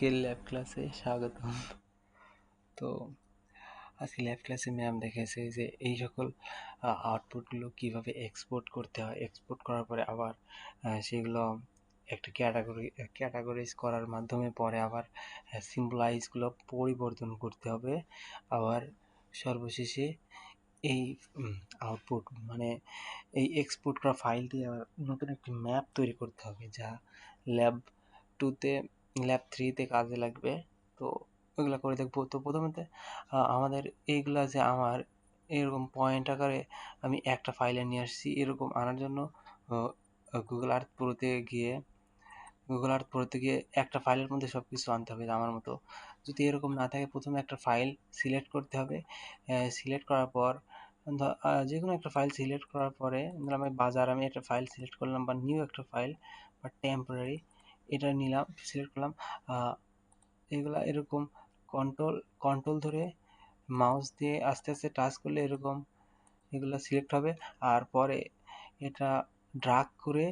কে lab ক্লাসে স্বাগতম। তো আজকে ল্যাব ক্লাসে ম্যাম দেখেছে যে এই সকল আউটপুটগুলো কিভাবে এক্সপোর্ট করতে হয়, এক্সপোর্ট করার পরে আবার সেগুলো একটা ক্যাটাগরিজ করার মাধ্যমে পরে আবার সিম্বলাইজগুলো পরিবর্তন করতে হবে। আবার সর্বশেষে এই আউটপুট মানে এই এক্সপোর্ট করা ফাইল দিয়ে আবার নতুন একটি ম্যাপ তৈরি করতে হবে, যা ল্যাব টুতে ল্যাব থ্রিতে কাজে লাগবে। তো ওইগুলো করে দেখবো। তো প্রথমত আমাদের এইগুলা যে আমার এরকম পয়েন্ট আকারে আমি একটা ফাইলে নিয়ে আসছি, এরকম আনার জন্য গুগল আর্থ প্রোতে গিয়ে একটা ফাইলের মধ্যে সব কিছু আনতে হবে আমার মতো। যদি এরকম না থাকে, প্রথমে একটা ফাইল সিলেক্ট করতে হবে। সিলেক্ট করার পর যে কোনো একটা ফাইল সিলেক্ট করার পরে ধরলাম আমি একটা ফাইল সিলেক্ট করলাম, বা নিউ একটা ফাইল বা টেম্পোরারি এটা নিলাম, সিলেক্ট করলাম। এগুলা এরকম কন্ট্রোল কন্ট্রোল ধরে মাউস দিয়ে আস্তে আস্তে টাচ করলে এরকম এগুলো সিলেক্ট হবে। আর পরে এটা ড্রাগ করে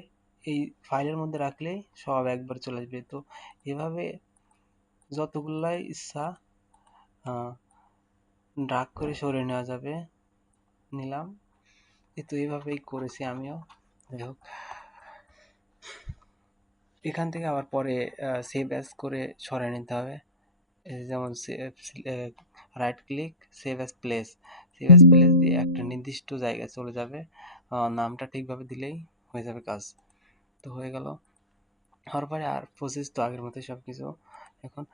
এই ফাইলের মধ্যে রাখলে সব একবার চলে আসবে। তো এভাবে যতগুলাই ইচ্ছা ড্রাগ করে সরিয়ে নেওয়া যাবে। নিলাম, তো এইভাবেই করেছি আমিও। যাই হোক, এখান থেকে আবার পরে সেভ অ্যাজ করে সরিয়ে নিতে হবে। যেমন right click, save as place দিয়ে একটা নির্দিষ্ট জায়গায় চলে যাবে। নামটা ঠিকভাবে দিলেই হয়ে যাবে কাজ। তো হয়ে গেল। হওয়ার পরে আর প্রসেস তো আগের মতোই সব কিছু। এখন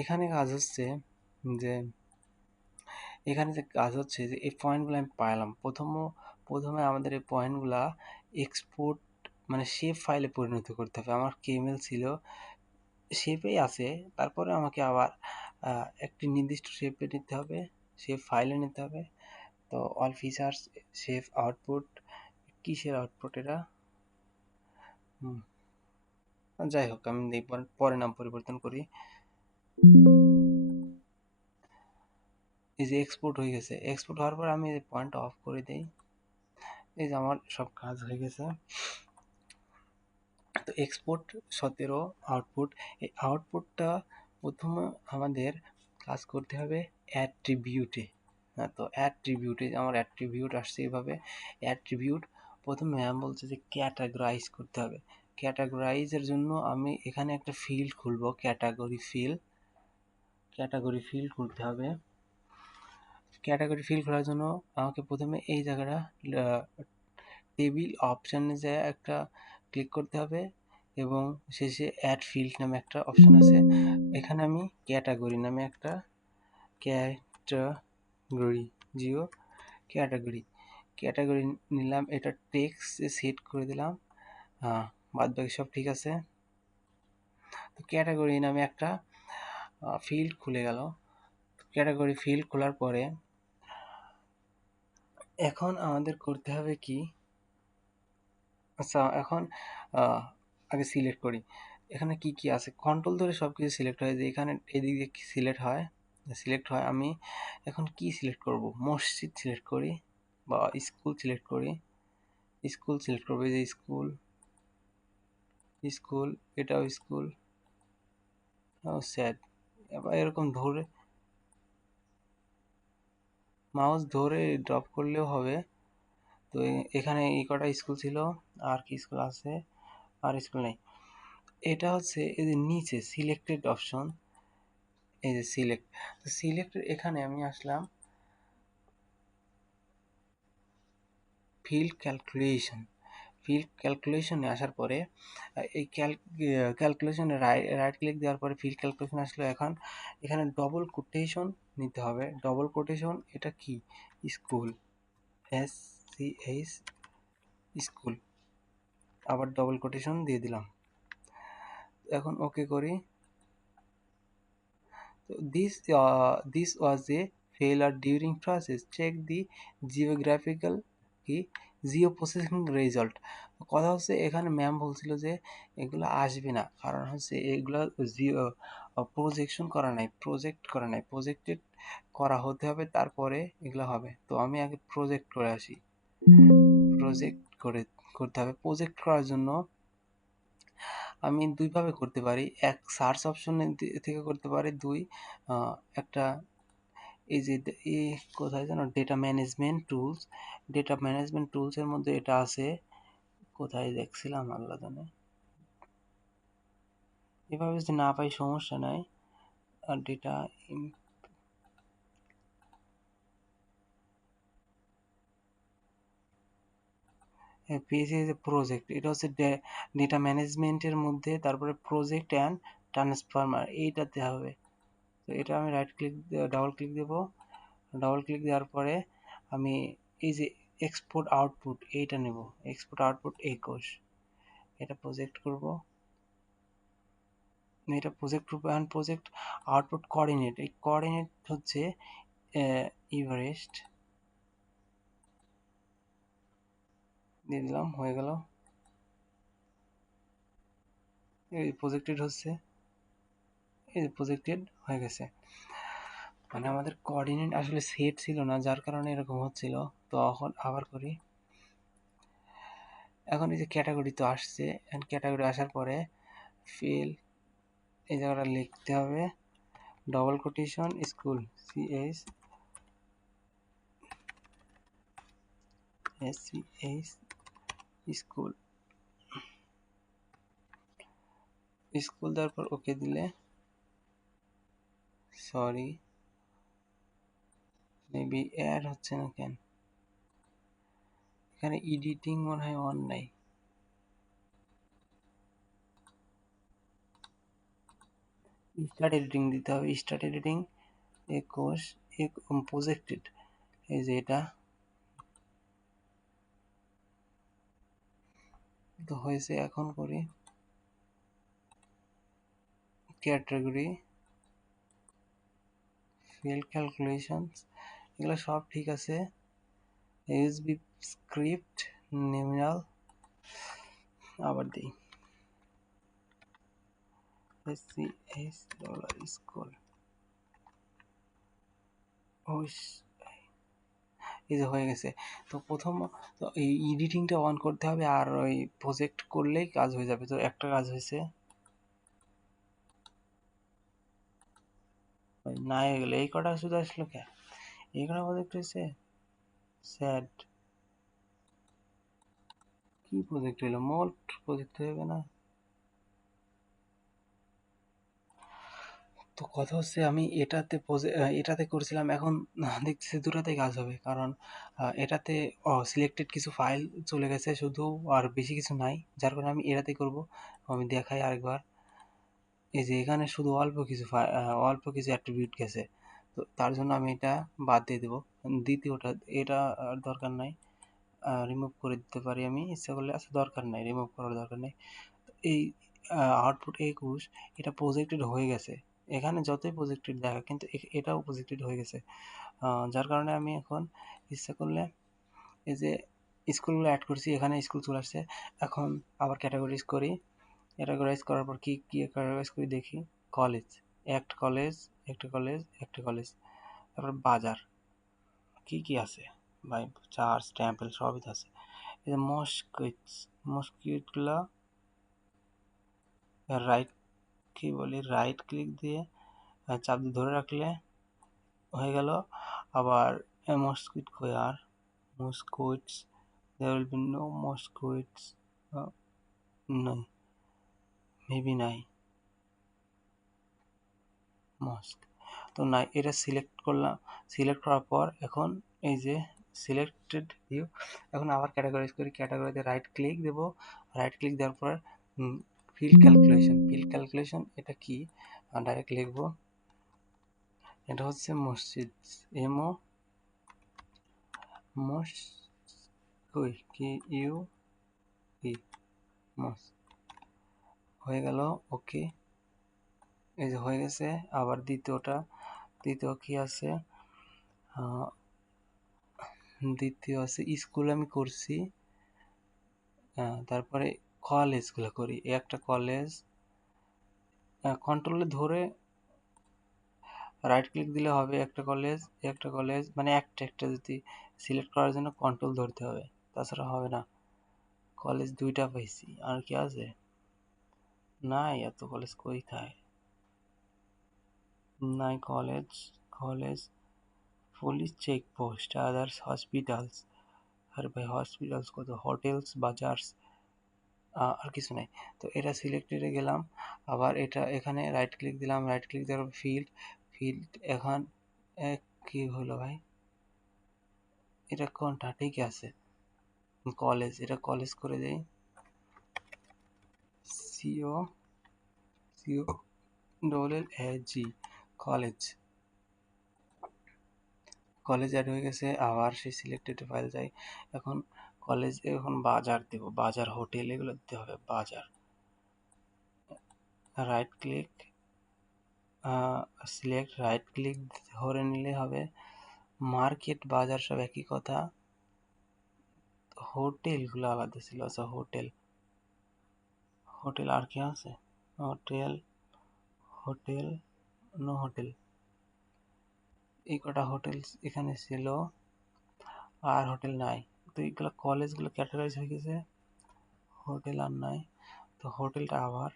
এখানে কাজ হচ্ছে যে এই পয়েন্টগুলো আমি পাইলাম। প্রথমে আমাদের এই পয়েন্টগুলা এক্সপোর্ট মানে শেপ ফাইলে পরিণত করতে হবে। আমার কেএমএল ছিল, শেপেই আছে, তারপরে আমাকে আবার একটি নির্দিষ্ট শেপে নিতে হবে, শেপ ফাইলে নিতে হবে। তো অল ফিচার্স, শেপ আউটপুট, কিসের আউটপুট এটা, যাই হোক আমি পরে নাম পরিবর্তন করি। এই যে এক্সপোর্ট হয়ে গেছে, এক্সপোর্ট হওয়ার পর আমি পয়েন্টটা অফ করে দিই। এই যে আমার সব কাজ হয়ে গেছে। তো এক্সপোর্ট 17 আউটপুট, এই আউটপুটটা প্রথমে আমাদের কাজ করতে হবে অ্যাট্রিবিউটে। তো অ্যাট্রিবিউটে আমার অ্যাট্রিবিউট আসছে এইভাবে। অ্যাট্রিবিউট প্রথমে ম্যাম বলছে যে ক্যাটাগরাইজ করতে হবে। ক্যাটাগরাইজের জন্য আমি এখানে একটা ফিল্ড খুলবো, ক্যাটাগরি ফিল্ড খুলতে হবে। ক্যাটাগরি ফিল করার জন্য আমাকে প্রথমে এই জায়গাটা টেবিল অপশানে যায় একটা ক্লিক করতে হবে, এবং শেষে অ্যাড ফিল্ড নামে একটা অপশান আছে। এখানে আমি ক্যাটাগরি নামে একটা ক্যাটাগরি নিলাম, এটা টেক্সট সেট করে দিলাম। বাদ বাকি সব ঠিক আছে। তো ক্যাটাগরি নামে একটা ফিল্ড খুলে গেল। ক্যাটাগরি ফিল্ড খোলার পরে এখন আমাদের করতে হবে কি, আচ্ছা এখন আগে সিলেক্ট করি এখানে কি কি আছে। কন্ট্রোল ধরে সব কিছু সিলেক্ট হয়, যে এখানে এদিকে সিলেক্ট হয়। আমি এখন কি সিলেক্ট করব, মসজিদ সিলেক্ট করি বা স্কুল সিলেক্ট করি। স্কুল সিলেক্ট করবো, যে স্কুল এটাও স্কুল, স্যাড। এবার এরকম ধরে মাউস ধরে ড্রপ করলেও হবে। তো এখানে এই কটা স্কুল ছিল, আর কি স্কুল আছে, আর স্কুল নেই। এটা হচ্ছে এই যে নিচে সিলেক্টেড অপশন, এই যে সিলেক্টেড এখানে আমি আসলাম ফিল্ড ক্যালকুলেশনে আসার পরে এই ক্যালকুলেশনে রাইট ক্লিক দেওয়ার পরে ফিল্ড ক্যালকুলেশন আসলো। এখন এখানে ডবল কোটেশন নিতে হবে। ডবল কোটেশন এটা কি, স্কুল, SCH স্কুল, আবার ডবল কোটেশন দিয়ে দিলাম। এখন ওকে করি। So this was a failure during process. Check the geographical কি জিওপ্রসেসিং রেজাল্ট। কথা হচ্ছে এখানে ম্যাম বলছিল যে এগুলো আসবে না, কারণ হচ্ছে এগুলো প্রজেক্ট করা নাই, প্রজেক্টেড করা হতে হবে, তারপরে এগুলো হবে। তো আমি আগে প্রজেক্ট করে আসি। প্রজেক্ট করতে হবে। প্রজেক্ট করার জন্য আমি দুইভাবে করতে পারি, এক সার্চ অপশনে থেকে করতে পারি, দুই একটা এই যে এই কোথায় যেন data management tools, data management টুলসের মধ্যে এটা আছে, কোথায় দেখছিলাম আল্লাহ জানে। এভাবে যদি না পাই সমস্যা নাই। আর ডেটা পেয়েছি যে প্রজেক্ট, এটা হচ্ছে ডেটা ম্যানেজমেন্টের মধ্যে, তারপরে প্রজেক্ট অ্যান্ড ট্রান্সফরমার এইটাতে হবে। তো এটা আমি রাইট ক্লিক, ডাবল ক্লিক দেবো। ডাবল ক্লিক দেওয়ার পরে আমি এই যে এক্সপোর্ট আউটপুট এইটা নেব, এক্সপোর্ট আউটপুট 21, এটা প্রজেক্ট করব, এটা প্রজেক্ট করব। অ্যান্ড প্রজেক্ট আউটপুট কোঅর্ডিনেট, এই কোঅর্ডিনেট হচ্ছে ইভারেস্ট দিয়ে দিলাম, হয়ে গেল। এই প্রজেক্টেড হচ্ছে, এই প্রজেক্টেড হয়ে গেছে। মানে আমাদের কোঅর্ডিনেট আসলে সেট ছিল না, যার কারণে এরকম হচ্ছিল। তো এখন আবার করি। এখন এই যে ক্যাটাগরি তো আসছে, ক্যাটাগরি আসার পরে ফিল এই জায়গাটা লিখতে হবে, double quotation school, CH school, school দেওয়ার পর ওকে দিলে, সরি মেবি অ্যাড হচ্ছে না কেন, এখানে এডিটিং মনে হয় অন নাই। স্টার্ট এডিটিং দিতে হবে, স্টার্ট এডিটিং 21 প্রজেক্টেড, এই যে এটা তো হয়েছে। এখন করি ক্যাটাগরি, ফিল্ড ক্যালকুলেশনস, এগুলো সব ঠিক আছে। ইউএসবি স্ক্রিপ্ট নিউমেরাল, আবার দিই স্কুল, এই যে হয়ে গেছে। তো প্রথম তো এই এডিটিংটা অন করতে হবে, আর ওই প্রজেক্ট করলেই কাজ হয়ে যাবে। তো একটা কাজ হয়েছে, না হয়ে গেলে এই কটা শুধু আসলো কে, এই কটা প্রজেক্ট হয়েছে, স্যাড। কি প্রজেক্ট হলো, মোট প্রজেক্ট হবে না। তো কথা হচ্ছে আমি এটাতে এটাতে করছিলাম, এখন দেখতেছি দুটাতেই কাজ হবে, কারণ এটাতে সিলেক্টেড কিছু ফাইল চলে গেছে শুধু, আর বেশি কিছু নাই, যার কারণে আমি এটাতেই করব। আমি দেখাই আরেকবার, এই যে এখানে শুধু অল্প কিছু অ্যাট্রিবিউট গেছে, তো তার জন্য আমি এটা বাদ দিয়ে দেবো। দ্বিতীয়টা, এটা আর দরকার নাই, রিমুভ করে দিতে পারি আমি ইচ্ছা করলে, আচ্ছা দরকার নাই, রিমুভ করার দরকার নেই। এই আউটপুট 21 এটা প্রজেক্টেড হয়ে গেছে, এখানে যতই প্রজেক্টেড দেখা কিন্তু এটাও প্রজেক্টেড হয়ে গেছে। যার কারণে আমি এখন ইচ্ছা করলে এই যে স্কুলগুলো অ্যাড করছি, এখানে স্কুল চলে আসছে। এখন আবার ক্যাটাগরিজ করি, ক্যাটাগরাইজ করার পর কি কি ক্যাটাগরাইজ করি দেখি, কলেজ, একটা কলেজ, একটা কলেজ, একটা কলেজ, তারপর বাজার, কি কি আছে ভাই, চার্চ টেম্পল সবই তো আছে। এই যে মস্কিটগুলা রাইট, কি বলি, রাইট ক্লিক দিয়ে চাপ দিয়ে ধরে রাখলে হয়ে গেল। আবার মস্কিট কই, আর মস্কুইটস, there will be no mosquitoes, নাই, মেবি নাই মস্ক, তো নাই, এটা সিলেক্ট করলাম। সিলেক্ট করার পর এখন এই যে সিলেক্টেড ভিউ, এখন আবার ক্যাটাগরাইজ করি, ক্যাটাগরিতে রাইট ক্লিক দেবো, রাইট ক্লিক দেওয়ার পর ফিল্ড ক্যালকুলেশন, ফিল্ড ক্যালকুলেশন এটা কি, ডাইরেক্ট লিখবো, এটা হচ্ছে মসজিদ, এমও মস, কই কি ইউ ই, মস, হয়ে গেল, ওকে, এই যে হয়ে গেছে। আবার দ্বিতীয়টা, দ্বিতীয় কি আছে, দ্বিতীয় আছে স্কুল আমি করছি, তারপরে কলেজগুলো করি, একটা কলেজ, কন্ট্রোলে ধরে রাইট ক্লিক দিলে হবে, একটা কলেজ, একটা কলেজ, মানে একটা একটা যদি সিলেক্ট করার জন্য কন্ট্রোল ধরতে হবে, তাছাড়া হবে না। কলেজ দুইটা পাইছি, আর কি আছে, নাই এত কলেজ কই থাকে, নাই college, college, police checkpost, others hospitals. আরে ভাই হসপিটালস কত, হোটেলস, বাজারস, আর কিছু নাই। তো এটা সিলেক্টেডে গেলাম, আবার এটা এখানে রাইট ক্লিক দিলাম, রাইট ক্লিক দেওয়ার ফিল্ড, ফিল্ড এখন কি হলো ভাই, এটা কোনটা ঠিক আছে, কলেজ, এটা কলেজ করে দেই, সিও, সিও ডবল এল এ জি, কলেজ, কলেজ অ্যাড হয়ে গেছে। আবার সেই সিলেক্টেড ফাইল যাই, এখন কলেজ, এখন বাজার দেব, বাজার হোটেল এগুলো দিতে হবে, বাজার, right click, select, right click ধরে নিলে হবে, মার্কেট বাজার সব একই কথা, হোটেলগুলো আলাদা ছিল, আচ্ছা হোটেল, হোটেল আর কি আছে, হোটেল, হোটেল, নো হোটেল, এই কটা হোটেল এখানে ছিল, আর হোটেল নাই। তো এইগুলো কলেজগুলো ক্যাটাগরাইজ হয়ে গেছে, হোটেল আর নাই। তো হোটেলটা আবার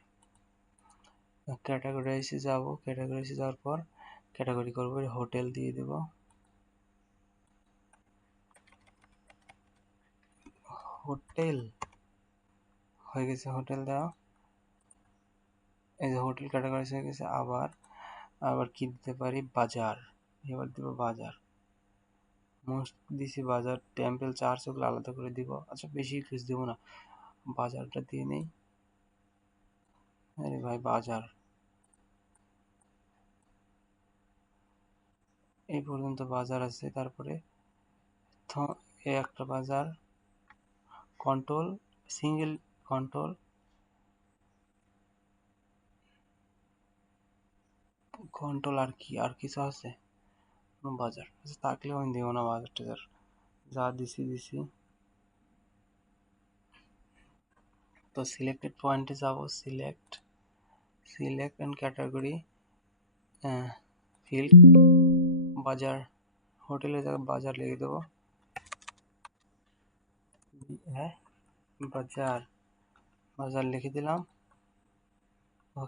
ক্যাটাগরাইজে যাব, ক্যাটাগরাইজে যাওয়ার পর ক্যাটাগরি করবো, হোটেল দিয়ে দেব, হোটেল হয়ে গেছে, হোটেল দেওয়া, এই যে হোটেল ক্যাটাগরাইজ হয়ে গেছে। আবার আবার কি দিতে পারি, বাজার, এবার দিব বাজার, মোস্ট দিছি বাজার, টেম্পল চার্চ ওগুলো আলাদা করে দিব, আচ্ছা বেশি কিছু দেবো না, বাজারটা দিয়ে নেই, আরে ভাই বাজার, এই পর্যন্ত বাজার আছে, তারপরে এ একটা বাজার, কন্ট্রোল, সিঙ্গেল কন্ট্রোল, কন্ট্রোল আর কি, আর কিছু আছে, বাজার, আচ্ছা থাকলেও আমি দেবো না বাজার টাজার, যা দিছি দিছি। তো সিলেক্টেড পয়েন্টে যাব, select, select and category, field, বাজার, হোটেলের জায়গায় বাজার লিখে দেবো, হ্যাঁ বাজার, বাজার লিখে দিলাম,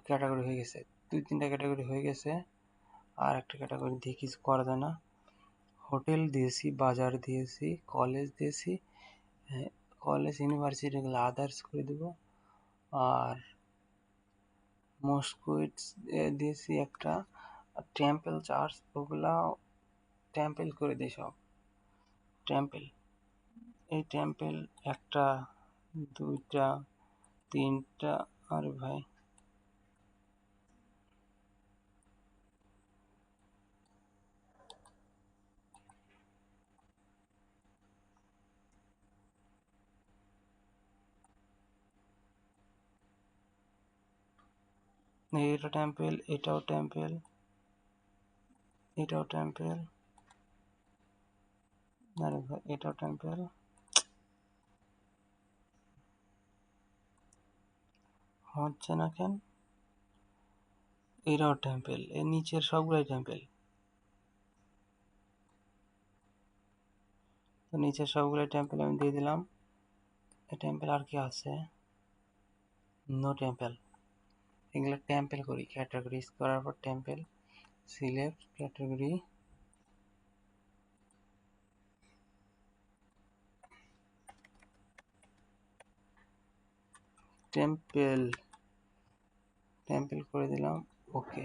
ক্যাটাগরি হয়ে গেছে, দুই তিনটা ক্যাটাগরি হয়ে গেছে। আর একটা ক্যাটাগরি দিয়ে কিছু করা যায় না, হোটেল দিয়েছি, বাজার দিয়েছি, কলেজ দিয়েছি, কলেজ ইউনিভার্সিটি এগুলো আদার্স করে দেবো, আর মস্কুইটস দিয়েছি একটা, আর টেম্পল চার্চ ওগুলা টেম্পল করে দিই সব, টেম্পল, এই টেম্পল একটা, দুইটা, তিনটা, আরে ভাই এটা টেম্পল, এটাও টেম্পল, এটাও টেম্পল, আরে ভাই এটাও টেম্পল, হচ্ছে না কেন, এটাও টেম্পল, এর নিচের সবগুলাই টেম্পল, তো নিচের সবগুলাই টেম্পল আমি দিয়ে দিলাম। টেম্পল আর কি আছে, নো টেম্পল, এগুলো টেম্পল করি, ক্যাটাগরিজ করার পর temple, select category, temple, temple করে দিলাম, ওকে।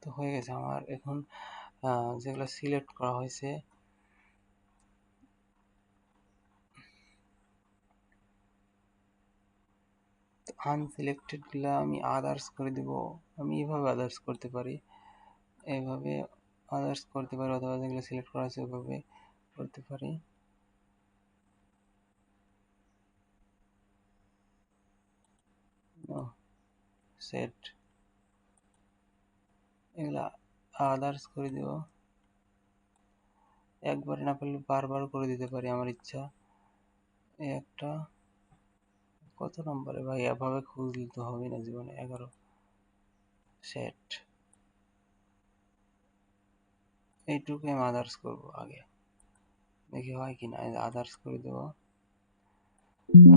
তো হয়ে গেছে আমার এখন, যেগুলো সিলেক্ট করা হয়েছে, আনসিলেক্টেড গুলা আমি আদার্স করে দিব, আমি এভাবে আদার্স করতে পারি, এইভাবে আদার্স করতে পারি, অথবা যেগুলো সিলেক্ট করা আছে ওইভাবে করতে পারি। সেট, এগুলা আদার্স করে দিব, একবার না পারলে বারবার করে দিতে পারি আমার ইচ্ছা। এই একটা, কত নম্বরে ভাই, এভাবে খুঁজলে তো হবে না জীবনে, 11, সেট, এইটুকু আমি আদার্স করবো আগে, দেখি হয় কিনা, আদার্স করে দেবো,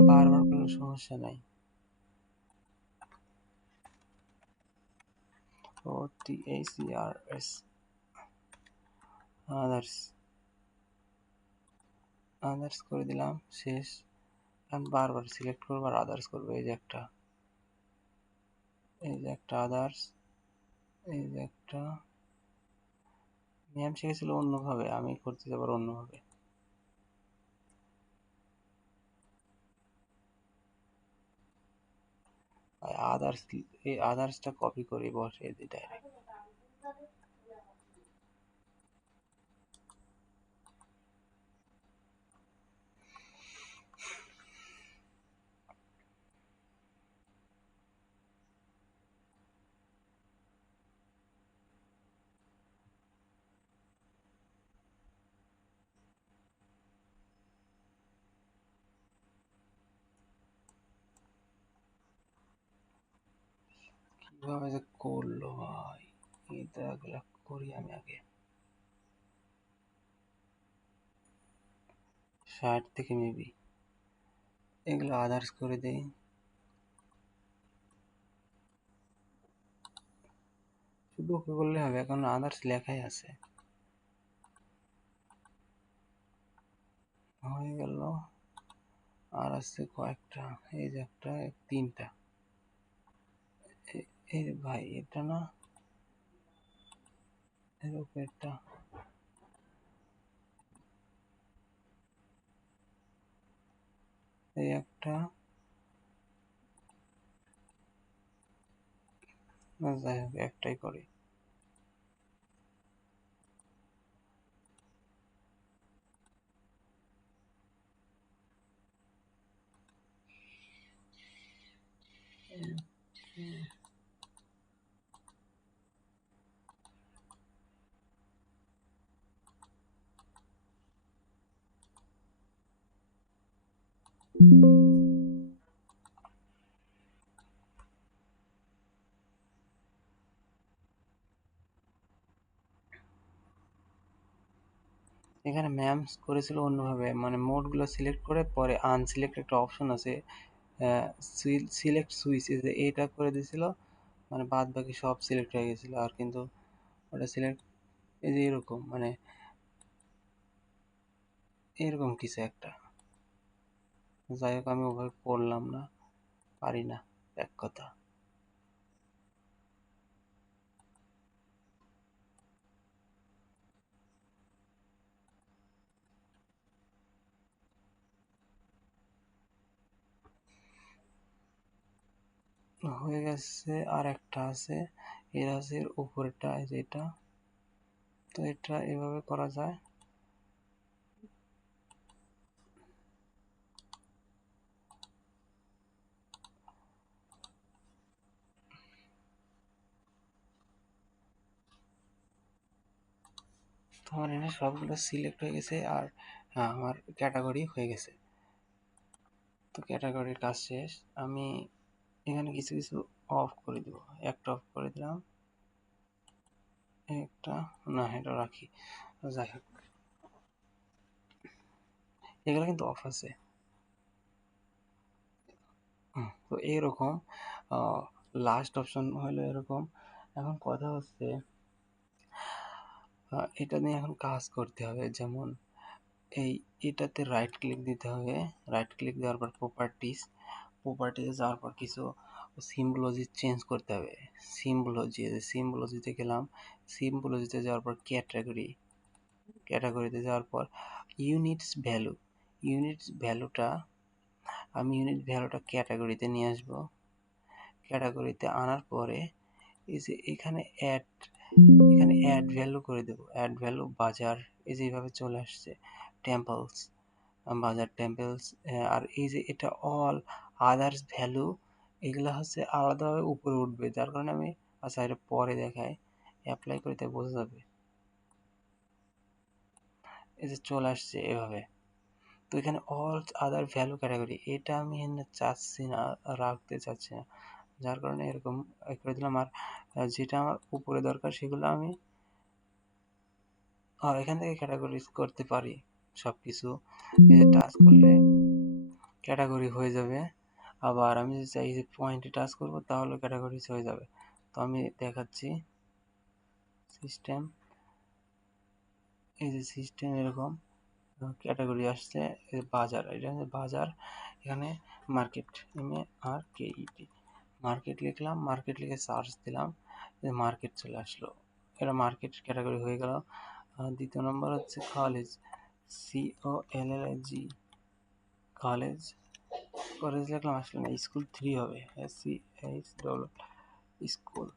বারবার করলে সমস্যা নাই। OTHERS আদার্স আদার্স করে দিলাম, শেষ। এখন বারবার সিলেক্ট করবো আর আদার্স করবো। এই যে একটা আদার্স, এই যে একটা ম্যাম শিখেছিল অন্যভাবে, আমি করতে যাবার অন্যভাবে। আদার্স, এই আদার্সটা কপি করি বসে দিই ডাইরেক্ট। কিভাবে যে করলো ভাই, এটা করি আমি আগে। 60 থেকে মেবি এগুলো আদার্স করে দেই। শুধু ওকে করলে হবে, এখন আদার্স লেখাই আছে। হয়ে গেল। আর আছে কয়েকটা, এই যে একটা, তিনটা। এই ভাই এটা না, এর উপরেরটা, এই একটা, যাই হোক একটাই করি। এখানে ম্যামস করেছিল অন্যভাবে, মানে মোডগুলো সিলেক্ট করে পরে আনসিলেক্ট একটা অপশন আছে, সিলেক্ট সুইচ, এইটা করে দিয়েছিল, মানে বাদ বাকি সব সিলেক্ট হয়ে গেছিল। আর কিন্তু ওটা সিলেক্ট, এই যে এরকম, মানে এরকম কিছু একটা। যাই হোক আমি ওভাবে পড়লাম না, পারি না এক কথা। হয়ে গেছে, আর একটা আছে, এর আছে এর উপরেরটা, এই যে এটা। তো এটা এভাবে করা যায়। তো আমার এখানে সবগুলো সিলেক্ট হয়ে গেছে, আর আমার ক্যাটাগরি হয়ে গেছে। তো ক্যাটাগরির কাজ শেষ। আমি এখানে কিছু কিছু অফ করে দিব, একটা অফ করে দিলাম, একটা না, এটা রাখি। যাই হোক এগুলো কিন্তু অফ আছে। তো এইরকম লাস্ট অপশন হলো এরকম। এখন কথা হচ্ছে এটা নিয়ে এখন কাজ করতে হবে। যেমন এটাতে রাইট ক্লিক দিতে হবে, রাইট ক্লিক দেওয়ার পর প্রপার্টিসে যাওয়ার পর কিছু সিম্বলজি চেঞ্জ করতে হবে। সিম্বলজিতে গেলাম, সিম্বলজিতে যাওয়ার পর ক্যাটাগরিতে যাওয়ার পর ইউনিটস ভ্যালুটা আমি ক্যাটাগরিতে নিয়ে আসবো। ক্যাটাগরিতে আনার পরে এই যে এখানে অ্যাড ভ্যালু করে দেবো, অ্যাড ভ্যালু বাজার, এই যে এইভাবে চলে আসছে। টেম্পলস, বাজার টেম্পলস। আর এই যে এটা অল আদার্স ভ্যালু, এগুলো হচ্ছে আলাদাভাবে উপরে উঠবে, যার কারণে আমি, আচ্ছা এটা পরে দেখায়, অ্যাপ্লাই করে তাই বোঝা যাবে। এই যে চলে আসছে এভাবে। তো এখানে অল আদার ভ্যালু ক্যাটাগরি, এটা আমি এখানে চাচ্ছি না, রাখতে চাচ্ছি না, যার কারণে এরকম করে দিলাম। আর যেটা আমার উপরে দরকার সেগুলো আমি এখান থেকে ক্যাটাগরিজ করতে পারি সব কিছু। এই যে টাচ করলে ক্যাটাগরি হয়ে যাবে। আবার আমি যদি চাই যে পয়েন্টে টাচ করব তাহলে ক্যাটাগরিজ হয়ে যাবে। তো আমি দেখাচ্ছি। সিস্টেম, এই যে সিস্টেম এরকম ক্যাটাগরি আসছে। বাজার, এটা হচ্ছে বাজার। এখানে মার্কেট, MARKET, মার্কেট লিখলাম, মার্কেট লিখে সার্চ দিলাম, মার্কেট চলে আসলো। এটা মার্কেট ক্যাটাগরি হয়ে গেল। দ্বিতীয় নম্বর হচ্ছে কলেজ, COLLEG, কলেজ। কলেজ লিখলাম, আসলে না, স্কুল 3 হবে, SCH, স্কুল।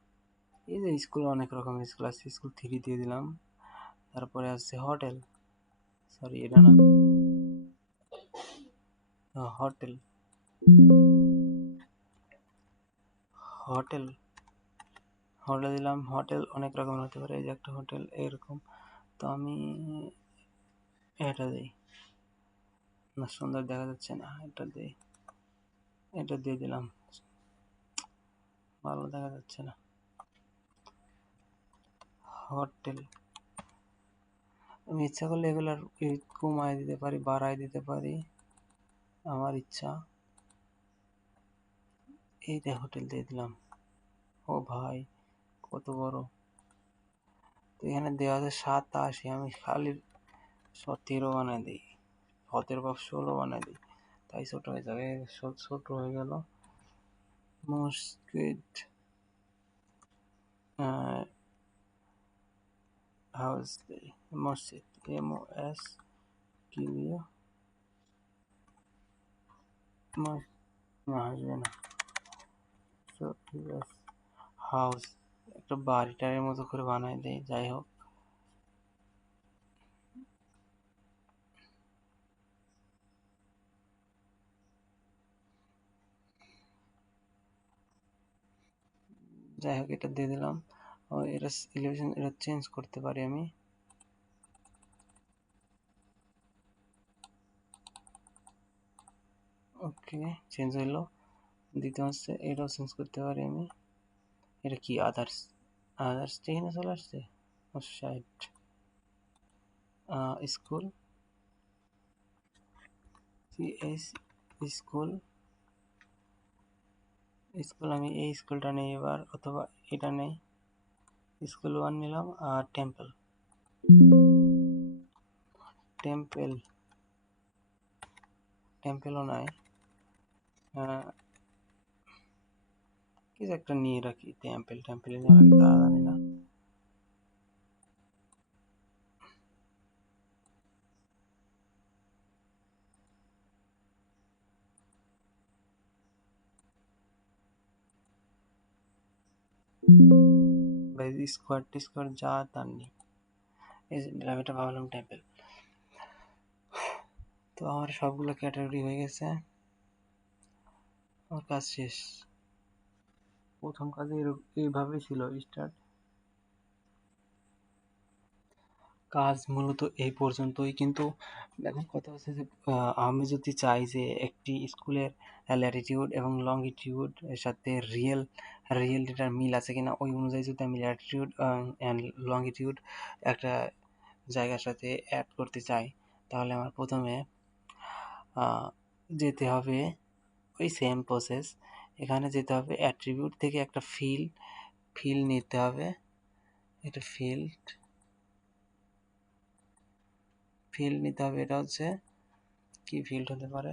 এই যে স্কুল অনেক রকমের স্কুল আছে, স্কুল 3 দিয়ে দিলাম। তারপরে আছে হোটেল, সরি এটা না, হোটেল, হোটেল, হোটেল দিলাম। হোটেল অনেক রকমের হতে পারে, এই যে একটা হোটেল এরকম। তো আমি এটা দিই না, সুন্দর দেখা যাচ্ছে না, এটা দিই, এটা দিয়ে দিলাম, ভালো দেখা যাচ্ছে না। হোটেল, আমি ইচ্ছা করলে এগুলার কমায় দিতে পারি, বাড়ায় দিতে পারি, আমার ইচ্ছা। এই যে হোটেল দিয়ে দিলাম। ও ভাই, কত বড়! তো এখানে দেওয়া আছে 87, আমি খালি 17 বানাই দিই, 17 বা 16 বানাই দিই, তাই ছোট হয়ে যাবে। ছোট হয়ে গেল। মসজিদ, হাউস, মসজিদ, MOS, কি দিয়ে, না আসবে না, হাউস, একটা বাড়িটারের মতো করে বানাই দেয়, যাই হোক। যাই হোক, এটা দিয়ে দিলাম। এটা এলিভেশন, এটা চেঞ্জ করতে পারি আমি। ওকে, চেঞ্জ হইলো। দ্বিতীয় হচ্ছে এটাও চেঞ্জ করতে পারি আমি। এটা কি আদার্স, আদার্স এখানে চলে আসছে। Site, school, CH, school, school, আমি এই স্কুলটা নেই এবার, অথবা এটা নেই, স্কুল 1 নিলাম। আর টেম্পল, টেম্পেল, টেম্পেলও নাই, কিছু একটা নিয়ে রাখি, টেম্পেল, টেম্পেল নিয়ে রাখি, তা জানি না। ভাই স্কোয়ার টিস্কোয়ার যা তার নেই, এই যে আমি এটা ভাবলাম টেম্পেল। তো আমার সবগুলো ক্যাটাগরি হয়ে গেছে, আমার কাজ শেষ। প্রথম কাজে এইভাবেই ছিল স্টার্ট। কাজ মূলত এই পর্যন্তই, কিন্তু এখন কথা হচ্ছে যে আমি যদি চাই যে একটি স্কুলের ল্যাটিটিউড এবং লংগিটিউড এর সাথে রিয়েল ডেটার মিল আছে কিনা, ওই অনুযায়ী যদি আমি ল্যাটিটিউড অ্যান্ড লংগিটিউড একটা জায়গার সাথে অ্যাড করতে চাই, তাহলে আমার প্রথমে যেতে হবে, ওই সেম প্রসেস, এখানে যেতে হবে অ্যাট্রিবিউট থেকে একটা ফিল নিতে হবে। এটা ফিল্ড নিতে হবে, এটা হচ্ছে কি ফিল্ড হতে পারে,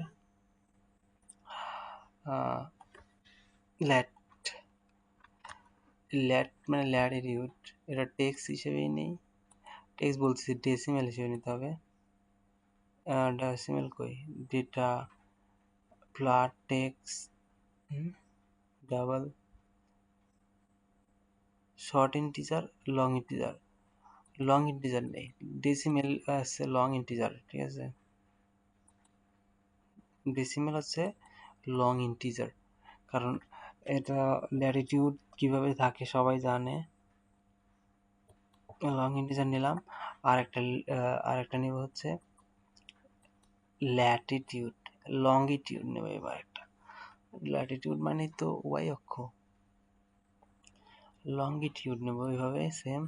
ল্যাট, ল্যাট মানে ল্যাটিটিউড, এটা টেক্সট হিসেবেই নেই, টেক্সট বলতেছি, ডেসিমেল হিসেবে নিতে হবে। ডেসিমেল কই, ডেটা প্লাট text, double, short integer, long integer, long integer নেই, ডেসিমেল আছে লং ইন্টিজার, ঠিক আছে, ডেসিমেল হচ্ছে লং ইন্টিজার, কারণ এটা ল্যাটিটিউড কিভাবে থাকে সবাই জানে। লং ইন্টিজার নিলাম। আর একটা নেব হচ্ছে ল্যাটিটিউড, লঙ্গিটিউড নেব এবার একটা। ল্যাটিটিউড মানে তো ওয়াই অক্ষ, লঙ্গিটিউড নেব এইভাবে সেম।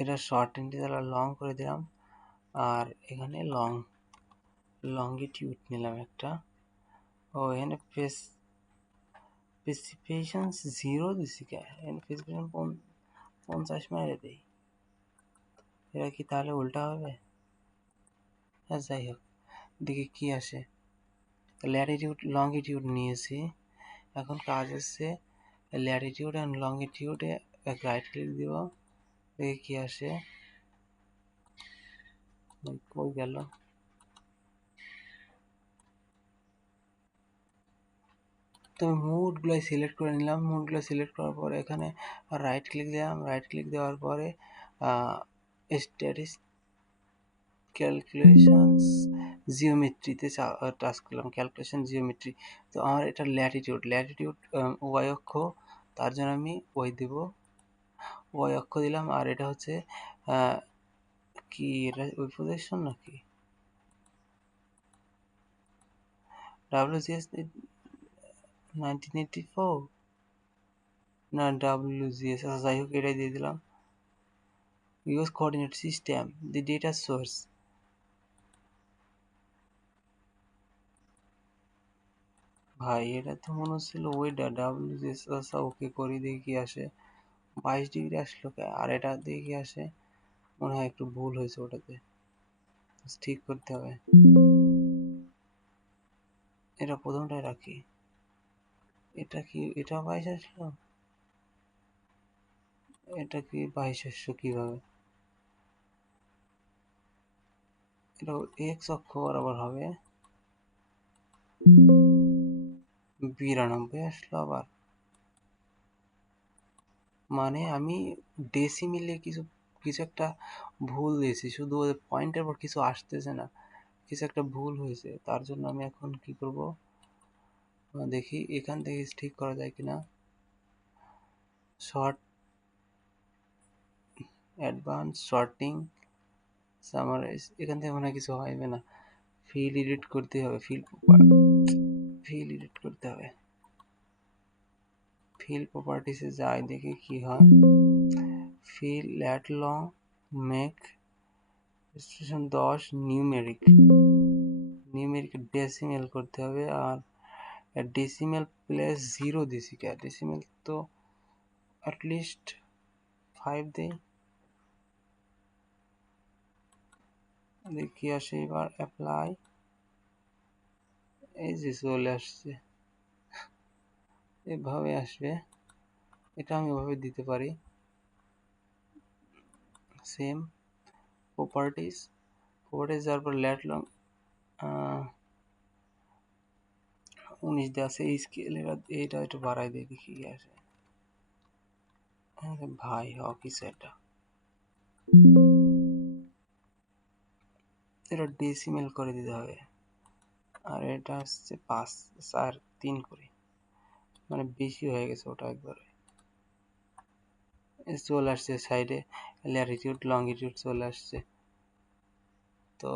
এটা শর্ট ইন্টিজার আর লং করে দিলাম, আর এখানে লঙ্গিটিউড নিলাম একটা। ও এখানে স্পেসিফিকেশন 0 দিছি কে, এখানে স্পেসিফিকেশন 50 মেরে দিই, এটা কি তাহলে উল্টা হবে? যাই হোক, দেখি কি আসে। ল্যাটিটিউড লংগিটিউড নিয়েছি, এখন কাজ হচ্ছে ল্যাটিটিউড অ্যান্ড লংগিটিউডে রাইট ক্লিক দিব, দেখি কি আসে। কই গেল? তো মুডগুলো সিলেক্ট করে নিলাম, মুডগুলো সিলেক্ট করার পরে এখানে রাইট ক্লিক দিলাম, রাইট ক্লিক দেওয়ার পরে স্ট্যাটিস ক্যালকুলেশনস জিওমেট্রিতে টাচ করলাম, ক্যালকুলেশন জিওমেট্রি। তো আমার এটা ল্যাটিটিউড, ল্যাটিটিউড ওয়াই অক্ষ, তার জন্য আমি ওয়াই দেব, ওয়াই অক্ষ দিলাম। আর এটা হচ্ছে কি, এটা ওই প্রজেকশন নাকি WGS 1984 না WGS, আচ্ছা যাই হোক এটাই দিয়ে দিলাম। ইউজ কোঅর্ডিনেট সিস্টেম দি ডেটা সোর্স, ভাই এটা তো মনে হচ্ছিল ওইটা WGS। আচ্ছা ওকে করি, দেখি কি আসে। 22 ডিগ্রি আসলো আর এটা দিয়ে কি আসে? মনে হয় একটু ভুল হয়েছে ওটাতে, ঠিক করতে হবে। এটা প্রথমটাই রাখি, এটা কি, এটা 22 আসলো, এটা কি 22 আসলো কিভাবে? এটা এক্স অক্ষ বরাবর হবে, 92 আসলো আবার। মানে আমি ডেসিমিলে কিছু কিছু একটা ভুল দিয়েছি, শুধু পয়েন্টের পর কিছু আসতেছে না, কিছু একটা ভুল হয়েছে। তার জন্য আমি এখন কি করব, দেখি এখান থেকে ঠিক করা যায় কিনা। শর্ট, অ্যাডভান্স শর্টিং, সামারাইজ, এখান থেকে মনে হয় কিছু হবে না। ফিল এডিট করতে হবে, ফিল এডিট করতে হবে। ফিল প্রপার্টিসে যাই, দেখি কি হয়। Fill lat long make station 10 numeric, numeric decimal করতে হবে। আর ডেসিমেল প্লেস 0 দিছি কে, ডেসিমেল তো অ্যাটলিস্ট 5 দেই, দেখি আসে। এবার অ্যাপ্লাই, এই যে চলে আসছে, এভাবে আসবে। এটা আমি এভাবে দিতে পারি। সেম প্রপার্টিস, প্রপার্টিস যাওয়ার পর ল্যাট লং 19 দিয়ে আছে। এই স্কেল এটা একটু বাড়াই দিয়ে দেখি কি আসে। ভাই কিছু এটা, এটা ডেসিমেল করে দিতে হবে। আর এটা হচ্ছে 5 4 3 করে, মানে বেশি হয়ে গেছে ওটা একবারে। চলে আসছে সাইডে ল্যাটিটিউড লংগিটিউড চলে আসছে। তো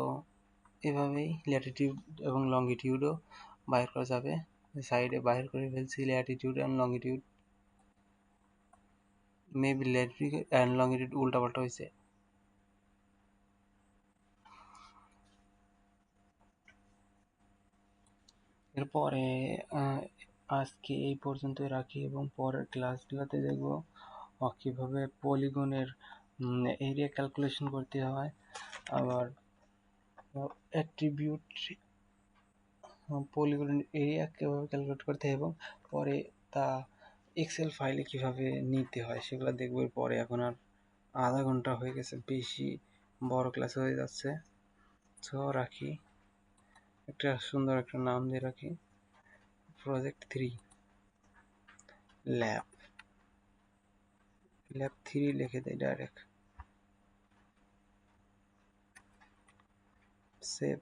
এভাবেই ল্যাটিটিউড এবং লংগিটিউডও বাইর করা যাবে। সাইডে বাইর করে ফেলছি Latitude and longitude. Maybe Latitude and longitude উল্টাপাল্টা হয়েছে। এরপরে আজকে এই পর্যন্তই রাখি, এবং পরের ক্লাসগুলোতে দেখব কীভাবে পলিগনের এরিয়া ক্যালকুলেশন করতে হয়, আবার অ্যাট্রিবিউট পলিগন এরিয়া কীভাবে ক্যালকুলেট করতে হয়, এবং পরে তা এক্সেল ফাইলে কিভাবে নিতে হয় সেগুলো দেখব। পরে এখন আর আধা ঘন্টা হয়ে গেছে, বেশি বড় ক্লাস হয়ে যাচ্ছে। তো রাখি, একটা সুন্দর একটা নাম দিয়ে রাখি, প্রজেক্ট 3 ল্যাব, ল্যাব 3 লিখে দেয় ডাইরেক্ট। সেভ।